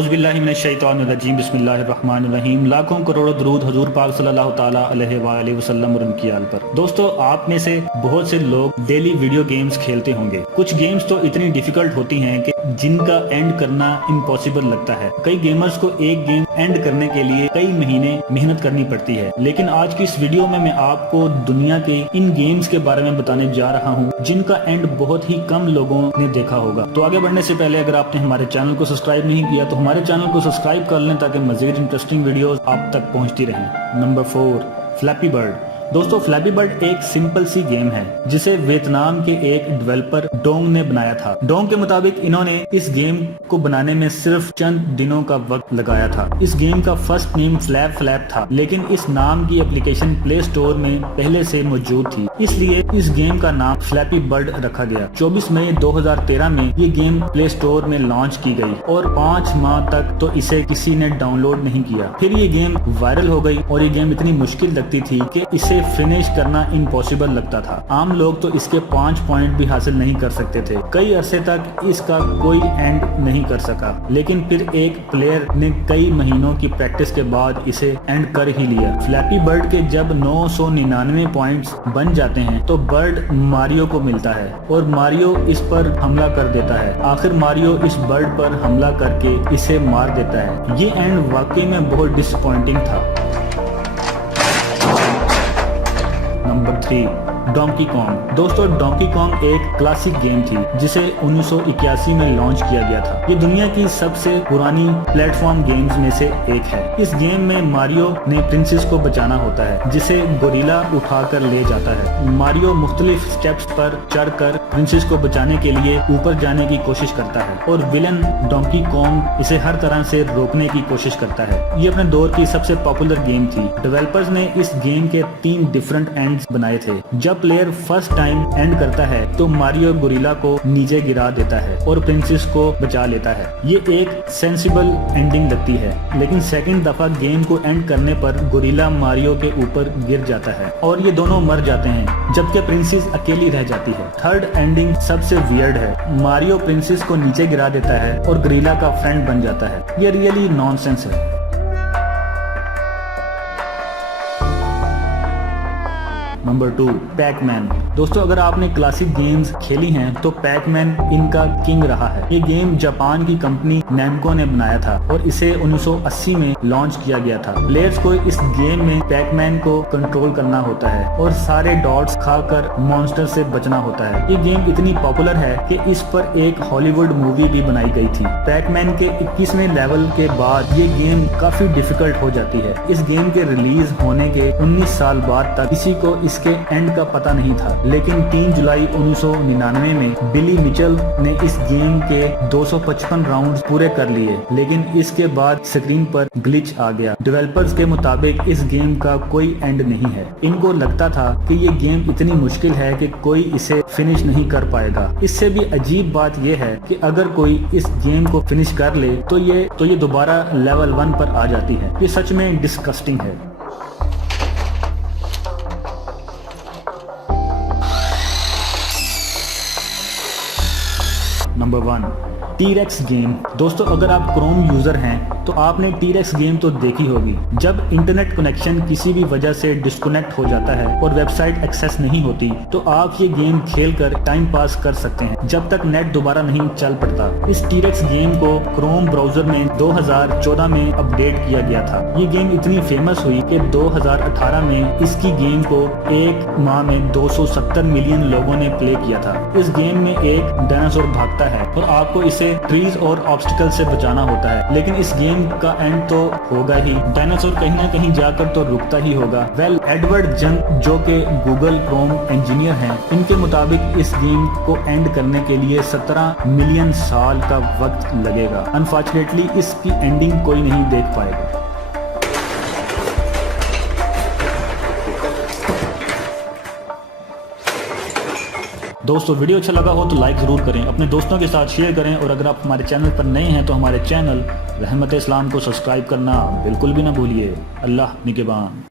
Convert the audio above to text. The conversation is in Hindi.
औज़ुबिल्लाहिमिनश्शैतानिर्रजीम बिस्मिल्लाहिर्रहमानिर्रहीम। लाखों करोड़ों दरूद हुजूर पाक सल्लल्लाहु ताला अलैहि वसल्लम और उनकी आल पर। दोस्तों, आप में से बहुत से लोग डेली वीडियो गेम्स खेलते होंगे। कुछ गेम्स तो इतनी डिफिकल्ट होती हैं कि जिनका एंड करना इम्पॉसिबल लगता है। कई गेमर्स को एक गेम एंड करने के लिए कई महीने मेहनत करनी पड़ती है। लेकिन आज की इस वीडियो में मैं आपको दुनिया के इन गेम्स के बारे में बताने जा रहा हूँ जिनका एंड बहुत ही कम लोगों ने देखा होगा। तो आगे बढ़ने से पहले अगर आपने हमारे चैनल को सब्सक्राइब नहीं किया तो हमारे चैनल को सब्सक्राइब कर लें ताकि मजीद इंटरेस्टिंग वीडियोस आप तक पहुंचती रहें। Number 4, flappy bird. दोस्तों, फ्लैपी बर्ड एक सिंपल सी गेम है जिसे वियतनाम के एक डेवलपर डोंग ने बनाया था। डोंग के मुताबिक इन्होंने इस गेम को बनाने में सिर्फ चंद दिनों का वक्त लगाया था। इस गेम का फर्स्ट नेम फ्लैप फ्लैप था, लेकिन इस नाम की एप्लीकेशन प्ले स्टोर में पहले से मौजूद थी, इसलिए इस गेम का नाम फ्लैपी बर्ड रखा गया। 24 मई 2013 में ये गेम प्ले स्टोर में लॉन्च की गई और 5 माह तक तो इसे किसी ने डाउनलोड नहीं किया। फिर ये गेम वायरल हो गई और ये गेम इतनी मुश्किल लगती थी कि इसे फिनिश करना इम्पॉसिबल लगता था। आम लोग तो इसके 5 पॉइंट भी हासिल नहीं कर सकते थे। कई अरसे तक इसका कोई एंड नहीं कर सका, लेकिन फिर एक प्लेयर ने कई महीनों की प्रैक्टिस के बाद इसे एंड कर ही लिया। फ्लैपी बर्ड के जब 999 पॉइंट्स बन जाते हैं तो बर्ड मारियो को मिलता है और मारियो इस पर हमला कर देता है। आखिर मारियो इस बर्ड पर हमला करके इसे मार देता है। ये एंड वाकई में बहुत डिसअपॉइंटिंग था। Number 3, donkey Kong. दोस्तों, डोंकी कॉन्ग एक क्लासिक गेम थी जिसे 1981 में लॉन्च किया गया था। ये दुनिया की सबसे पुरानी प्लेटफॉर्म गेम्स में से एक है। इस गेम में मारियो ने प्रिंसेस को बचाना होता है जिसे गोरिल्ला उठाकर ले जाता है। मारियो मुख्तलिफ स्टेप्स पर चढ़कर प्रिंसेस को बचाने के लिए ऊपर जाने की कोशिश करता है और विलन डोंकी कॉन्ग इसे हर तरह से रोकने की कोशिश करता है। ये अपने दौर की सबसे पॉपुलर गेम थी। डेवलपर्स ने इस गेम के 3 डिफरेंट एंड्स बनाए थे। जब प्लेयर फर्स्ट टाइम एंड करता है तो मारियो गोरिल्ला को नीचे गिरा देता है और प्रिंसेस को बचा लेता है। ये एक सेंसिबल एंडिंग लगती है, लेकिन सेकंड दफा गेम को एंड करने पर गोरिल्ला मारियो के ऊपर गिर जाता है और ये दोनों मर जाते हैं, जबकि प्रिंसेस अकेली रह जाती है। थर्ड एंडिंग सबसे वियर्ड है। मारियो प्रिंसेस को नीचे गिरा देता है और गोरिल्ला का फ्रेंड बन जाता है। ये रियली नॉनसेंस है। Number 2, Pac-Man. दोस्तों, अगर आपने क्लासिक गेम्स खेली हैं तो पैकमैन इनका किंग रहा है। ये गेम जापान की कंपनी नैमको ने बनाया था और इसे 1980 में लॉन्च किया गया था। प्लेयर्स को इस गेम में पैकमैन को कंट्रोल करना होता है और सारे डॉट्स खाकर मॉन्स्टर से बचना होता है। ये गेम इतनी पॉपुलर है कि इस पर एक हॉलीवुड मूवी भी बनाई गई थी। पैकमैन के 21वें लेवल के बाद ये गेम काफी डिफिकल्ट हो जाती है। इस गेम के रिलीज होने के 19 साल बाद तक किसी को इसके एंड का पता नहीं था, लेकिन 3 जुलाई 1999 में बिली मिचेल ने इस गेम के 255 राउंड्स पूरे कर लिए, लेकिन इसके बाद स्क्रीन पर ग्लिच आ गया। डेवलपर्स के मुताबिक इस गेम का कोई एंड नहीं है। इनको लगता था कि ये गेम इतनी मुश्किल है कि कोई इसे फिनिश नहीं कर पाएगा। इससे भी अजीब बात यह है कि अगर कोई इस गेम को फिनिश कर ले तो ये दोबारा लेवल 1 पर आ जाती है। ये सच में डिस्गस्टिंग है। Number 1, T-rex game. दोस्तों, अगर आप क्रोम यूजर हैं तो आपने टी-रेक्स गेम तो देखी होगी। जब इंटरनेट कनेक्शन किसी भी वजह से डिस्कनेक्ट हो जाता है और वेबसाइट एक्सेस नहीं होती तो आप ये गेम खेलकर टाइम पास कर सकते हैं जब तक नेट दोबारा नहीं चल पड़ता। इस टी-रेक्स गेम को क्रोम ब्राउजर में 2014 में अपडेट किया गया था। ये गेम इतनी फेमस हुई कि 2018 में इसकी गेम को एक माह में 270 मिलियन लोगों ने प्ले किया था। इस गेम में एक डायनासोर भागता है और आपको इसे ट्रीज और ऑब्स्टिकल से बचाना होता है, लेकिन इस गेम का एंड तो होगा ही। डायनासोर कहीं ना कहीं जाकर तो रुकता ही होगा। एडवर्ड जंग, जो के गूगल क्रोम इंजीनियर हैं, इनके मुताबिक इस गेम को एंड करने के लिए 17 मिलियन साल का वक्त लगेगा। अनफॉर्चुनेटली इसकी एंडिंग कोई नहीं देख पाएगा। दोस्तों, वीडियो अच्छा लगा हो तो लाइक ज़रूर करें, अपने दोस्तों के साथ शेयर करें और अगर आप हमारे चैनल पर नए हैं तो हमारे चैनल रहमत इस्लाम को सब्सक्राइब करना बिल्कुल भी ना भूलिए। अल्लाह निगहबान।